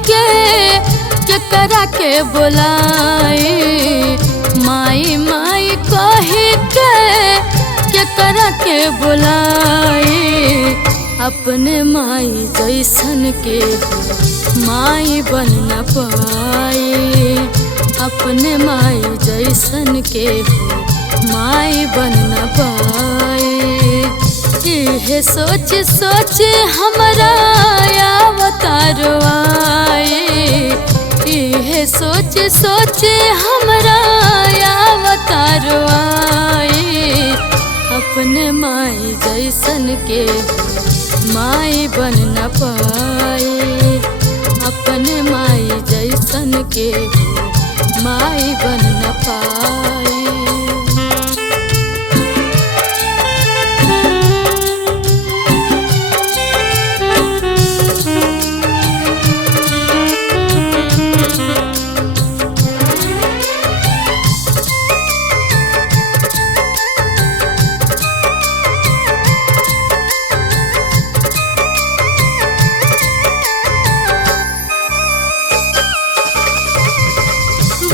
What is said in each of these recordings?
केकरा के बुलाए, माई माई कही के केकरा के बुलाए। अपने माई जैसन के माई बन न पाए, अपने माई जैसन के माई बन न पाए। इहे सोच सोच हमरा अवतारो आए, इहे सोच सोच हमरा अवतारो आए। अपने माई जैसन के माई बन न पाए, अपने माई जैसन के माई बन न पाए।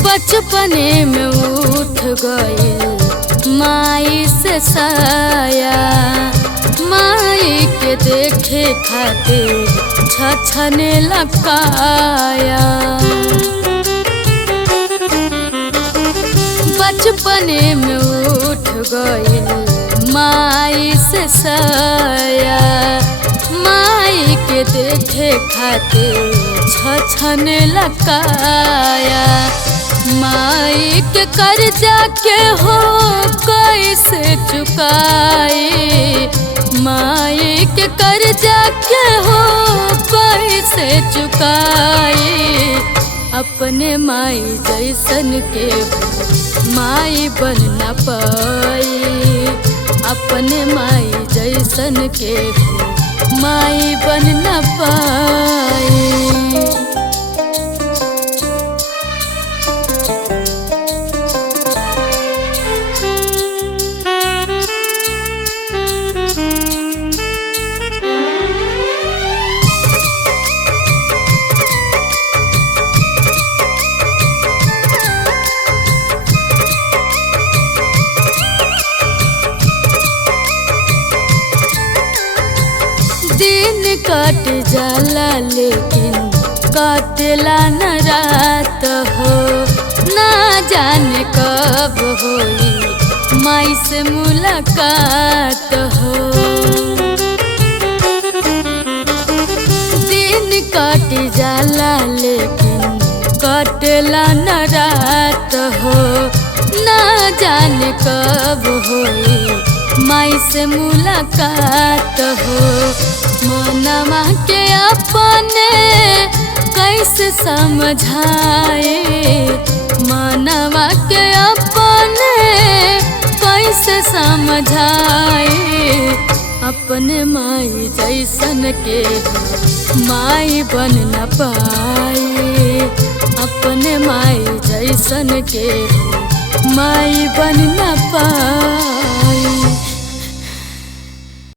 बचपने में उठ गई माई से साया, माई के देखे खातिर छछने लकाया। बचपने में उठ गई माई से साया, माई के देखे खातिर छछने लकाया। माई के कर्जा के हो कैसे चुकाए, माई के कर्जा के हो कैसे चुकाए। अपने माई जैसन के माई बन न पाए, अपने माई जैसन के माई बन न पाए। दिन कट जाला लेकिन कटला न रात हो, ना जाने कब होई माई से मुलाकात हो। दिन कट जाला लेकिन कटला न रात हो, ना जाने कब होई माई से मुलाकात हो। मनवा के अपने कैसे समझाए, मनवा के अपने कैसे समझाए। अपने माई जैसन के माई बन न पाए, अपने माई जैसन के माई बन न पाए।